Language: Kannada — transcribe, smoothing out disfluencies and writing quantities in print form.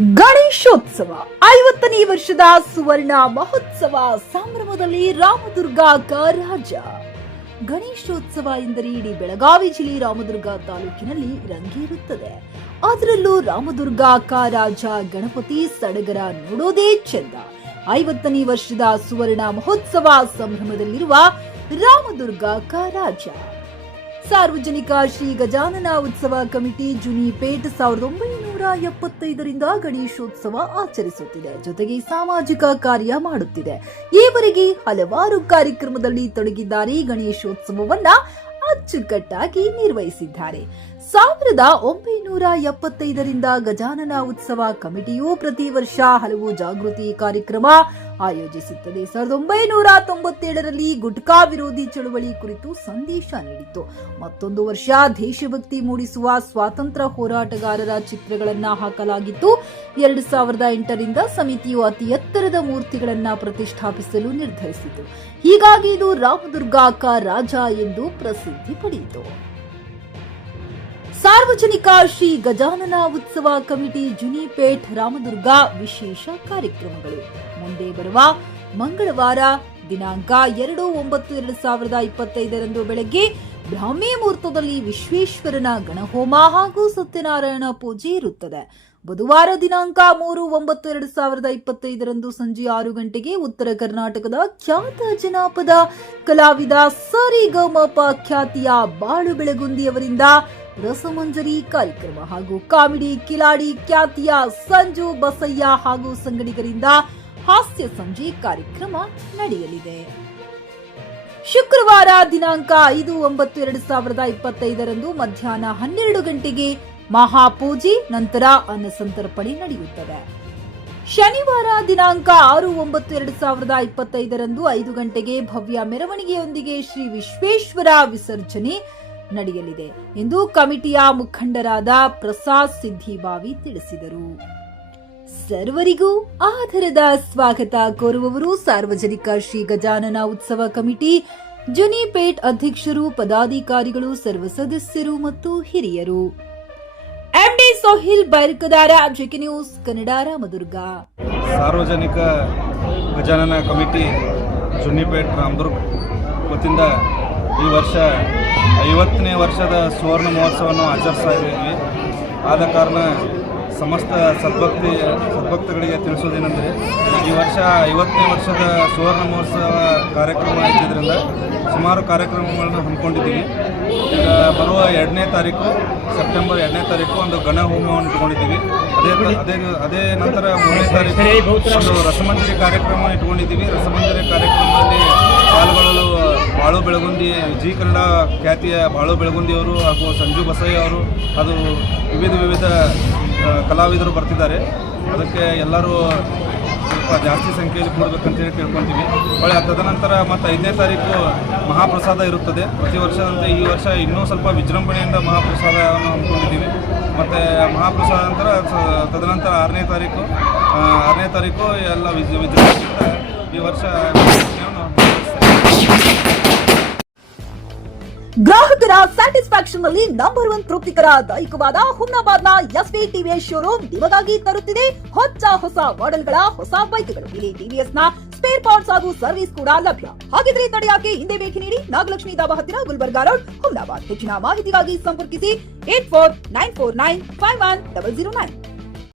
ಗಣೇಶೋತ್ಸವ 50ನೇ ವರ್ಷದ ಸುವರ್ಣ ಮಹೋತ್ಸವ ಸಂಭ್ರಮದಲ್ಲಿ ರಾಮದುರ್ಗ ಕಾರಾಜ. ಗಣೇಶೋತ್ಸವ ಎಂದರೆ ಇಡೀ ಬೆಳಗಾವಿ ಜಿಲ್ಲೆ ರಾಮದುರ್ಗ ತಾಲೂಕಿನಲ್ಲಿ ರಂಗೇರುತ್ತದೆ. ಅದರಲ್ಲೂ ರಾಮದುರ್ಗ ಕಾರಾಜ ಗಣಪತಿ ಸಡಗರ ನೋಡೋದೇ ಚೆಂದ. 50ನೇ ವರ್ಷದ ಸುವರ್ಣ ಮಹೋತ್ಸವ ಸಂಭ್ರಮದಲ್ಲಿರುವ ರಾಮದುರ್ಗ ಕಾರಾಜ. ಸಾರ್ವಜನಿಕ ಶ್ರೀ ಗಜಾನನ ಉತ್ಸವ ಕಮಿಟಿ ಜುನಿಪೇಟ್ 1975ರಿಂದ ಗಣೇಶೋತ್ಸವ ಆಚರಿಸುತ್ತಿದೆ. ಜೊತೆಗೆ ಸಾಮಾಜಿಕ ಕಾರ್ಯ ಮಾಡುತ್ತಿದೆ. ಈವರೆಗೆ ಹಲವಾರು ಕಾರ್ಯಕ್ರಮದಲ್ಲಿ ತೊಡಗಿದ್ದಾರೆ. ಗಣೇಶೋತ್ಸವವನ್ನ ಅಚ್ಚುಕಟ್ಟಾಗಿ ನಿರ್ವಹಿಸಿದ್ದಾರೆ. 1975ರಿಂದ ಗಜಾನನ ಉತ್ಸವ ಕಮಿಟಿಯು ಪ್ರತಿ ವರ್ಷ ಹಲವು ಜಾಗೃತಿ ಕಾರ್ಯಕ್ರಮ ಆಯೋಜಿಸುತ್ತದೆ. 1997ರಲ್ಲಿ ಗುಟ್ಕಾ ವಿರೋಧಿ ಚಳವಳಿ ಕುರಿತು ಸಂದೇಶ ನೀಡಿತ್ತು. ಮತ್ತೊಂದು ವರ್ಷ ದೇಶಭಕ್ತಿ ಮೂಡಿಸುವ ಸ್ವಾತಂತ್ರ್ಯ ಹೋರಾಟಗಾರರ ಚಿತ್ರಗಳನ್ನ ಹಾಕಲಾಗಿತ್ತು. 2008ರಿಂದ ಸಮಿತಿಯು ಅತಿ ಎತ್ತರದ ಮೂರ್ತಿಗಳನ್ನ ಪ್ರತಿಷ್ಠಾಪಿಸಲು ನಿರ್ಧರಿಸಿತು. ಹೀಗಾಗಿ ಇದು ರಾಮದುರ್ಗ ಕಾರಾಜ ಎಂದು ಪ್ರಸಿದ್ಧಿ ಪಡೆಯಿತು. ಸಾರ್ವಜನಿಕ ಶ್ರೀ ಗಜಾನನ ಉತ್ಸವ ಕಮಿಟಿ ಜುನಿಪೇಟ್ ರಾಮದುರ್ಗ ವಿಶೇಷ ಕಾರ್ಯಕ್ರಮಗಳು. ಮುಂದೆ ಬರುವ ಮಂಗಳವಾರ ದಿನಾಂಕ 2/9/2025 ಬೆಳಗ್ಗೆ ಬ್ರಾಹ್ಮಿ ಮುಹೂರ್ತದಲ್ಲಿ ವಿಶ್ವೇಶ್ವರನ ಗಣಹೋಮ ಹಾಗೂ ಸತ್ಯನಾರಾಯಣ ಪೂಜೆ ಇರುತ್ತದೆ. ಬುಧವಾರ ದಿನಾಂಕ 3/9/2025 ಸಂಜೆ 6 ಗಂಟೆಗೆ ಉತ್ತರ ಕರ್ನಾಟಕದ ಖ್ಯಾತ ಜನಪದ ಕಲಾವಿದ ಸರಿಗಮಪ ಖ್ಯಾತಿಯ ಬಾಳು ಬೆಳಗುಂದಿಯವರಿಂದ ರಸಮಂಜರಿ ಕಾರ್ಯಕ್ರಮ ಹಾಗೂ ಕಾಮಿಡಿ ಕಿಲಾಡಿ ಖ್ಯಾತಿಯ ಸಂಜು ಬಸಯ್ಯ ಹಾಗೂ ಸಂಗಡಿಗರಿಂದ ಹಾಸ್ಯ ಸಂಜೆ ಕಾರ್ಯಕ್ರಮ ನಡೆಯಲಿದೆ. ಶುಕ್ರವಾರ ದಿನಾಂಕ 5/9/2025 ಮಧ್ಯಾಹ್ನ 12 ಗಂಟೆಗೆ ಮಹಾಪೂಜೆ ನಂತರ ಅನ್ನಸಂತರ್ಪಣೆ ನಡೆಯುತ್ತದೆ. ಶನಿವಾರ ದಿನಾಂಕ 6/9/2025 5 ಗಂಟೆಗೆ ಭವ್ಯ ಮೆರವಣಿಗೆಯೊಂದಿಗೆ ಶ್ರೀ ವಿಶ್ವೇಶ್ವರ ವಿಸರ್ಜನೆ ನಡೆಯಲಿದೆ ಎಂದು ಕಮಿಟಿಯ ಮುಖಂಡರಾದ ಪ್ರಸಾದ್ ಸಿದ್ದಿಬಾವಿ ತಿಳಿಸಿದರು. ಸರ್ವರಿಗೂ ಆಧಾರದ ಸ್ವಾಗತ ಕೋರುವವರು ಸಾರ್ವಜನಿಕ ಶ್ರೀ ಗಜಾನನ ಉತ್ಸವ ಕಮಿಟಿ ಜುನಿಪೇಟ್ ಅಧ್ಯಕ್ಷರು, ಪದಾಧಿಕಾರಿಗಳು, ಸರ್ವ ಸದಸ್ಯರು ಮತ್ತು ಹಿರಿಯರು. MD Sohil Bairkadar, JK News Kannada, Ramdurg. ಸಾರ್ವಜನಿಕ ಗಜಾನನ ಕಮಿಟಿ ಜುನಿಪೇಟ್ ರಾಮದುರ್ಗ ವತಿಯಿಂದ ಈ ವರ್ಷ 50ನೇ ವರ್ಷದ ಸುವರ್ಣ ಮಹೋತ್ಸವವನ್ನು ಆಚರಿಸ್ತಾ ಇದ್ದೀವಿ. ಆದ ಕಾರಣ ಸಮಸ್ತ ಸದ್ಭಕ್ತಗಳಿಗೆ ತಿಳಿಸೋದೇನೆಂದರೆ, ಈ ವರ್ಷ 50ನೇ ವರ್ಷದ ಸುವರ್ಣ ಮಹೋತ್ಸವ ಕಾರ್ಯಕ್ರಮ ಇದ್ದಿದ್ದರಿಂದ ಸುಮಾರು ಕಾರ್ಯಕ್ರಮಗಳನ್ನು ಹಮ್ಮಿಕೊಂಡಿದ್ದೀವಿ. ಈಗ ಬರುವ 2ನೇ ತಾರೀಕು ಸೆಪ್ಟೆಂಬರ್ 2ನೇ ತಾರೀಕು ಒಂದು ಗಣ ಹೋಮವನ್ನು ಇಟ್ಕೊಂಡಿದ್ದೀವಿ. ಅದೇ ನಂತರ 3ನೇ ತಾರೀಕು ಒಂದು ರಸಮಂಜರಿ ಕಾರ್ಯಕ್ರಮ ಇಟ್ಕೊಂಡಿದ್ದೀವಿ. ರಸಮಂಜರಿ ಕಾರ್ಯಕ್ರಮದಲ್ಲಿ ಪಾಲ್ಗೊಳ್ಳಲು ಬಾಳು ಬೆಳಗುಂದಿ ಜಿ ಕನ್ನಡ ಖ್ಯಾತಿಯ ಬಾಳು ಬೆಳಗುಂದಿಯವರು ಹಾಗೂ ಸಂಜು ಬಸಯ್ಯ ಅವರು ಅದು ವಿವಿಧ ಕಲಾವಿದರು ಬರ್ತಿದ್ದಾರೆ. ಅದಕ್ಕೆ ಎಲ್ಲರೂ ಸ್ವಲ್ಪ ಜಾಸ್ತಿ ಸಂಖ್ಯೆಯಲ್ಲಿ ಕೂಡಬೇಕಂತೇಳಿ ಕೇಳ್ಕೊತೀವಿ. ತದನಂತರ ಮತ್ತು 5ನೇ ತಾರೀಕು ಮಹಾಪ್ರಸಾದ ಇರುತ್ತದೆ. ಪ್ರತಿ ವರ್ಷದಂತೆ ಈ ವರ್ಷ ಇನ್ನೂ ಸ್ವಲ್ಪ ವಿಜೃಂಭಣೆಯಿಂದ ಮಹಾಪ್ರಸಾದವನ್ನು ಹಮ್ಮಿಕೊಂಡಿದ್ದೀವಿ. ಮತ್ತು ಮಹಾಪ್ರಸಾದ ನಂತರ ತದನಂತರ 6ನೇ ತಾರೀಕು ಎಲ್ಲ ವಿಜೃಂಭಣೆಯಿಂದ ಈ ವರ್ಷ ಗ್ರಾಹಕರ ಸ್ಯಾಟಿಸ್ಫ್ಯಾಕ್ಷನ್ ನಲ್ಲಿ ನಂಬರ್ 1 ತೃಪ್ತಿಕರ ದೈಹಿಕವಾದ ಹುಮ್ನಾಬಾದ್ನ ಎಸ್ವಿ ಟಿವಿಎಸ್ ಶೋರೂಮ್ ನಿಮಗಾಗಿ ತರುತ್ತಿದೆ ಹೊಸ ಮಾಡೆಲ್ಗಳ ಹೊಸ ಬೈಕ್ಗಳು. ಇಲ್ಲಿ ಟಿವಿಎಸ್ ನ ಸ್ಪೇರ್ ಪಾರ್ಟ್ಸ್ ಹಾಗೂ ಸರ್ವಿಸ್ ಕೂಡ ಲಭ್ಯ. ಹಾಗಿದ್ರೆ ತಡೆಯಾಕೆ ಹಿಂದೆ ಭೇಟಿ ನೀಡಿ. ನಾಗಲಕ್ಷ್ಮಿ ದಾಬಾ ಹತ್ತಿರ, ಗುಲ್ಬರ್ಗಾ ರೋಡ್, ಹುಮ್ನಾಬಾದ್. ಹೆಚ್ಚಿನ ಮಾಹಿತಿಗಾಗಿ ಸಂಪರ್ಕಿಸಿ 8494951009.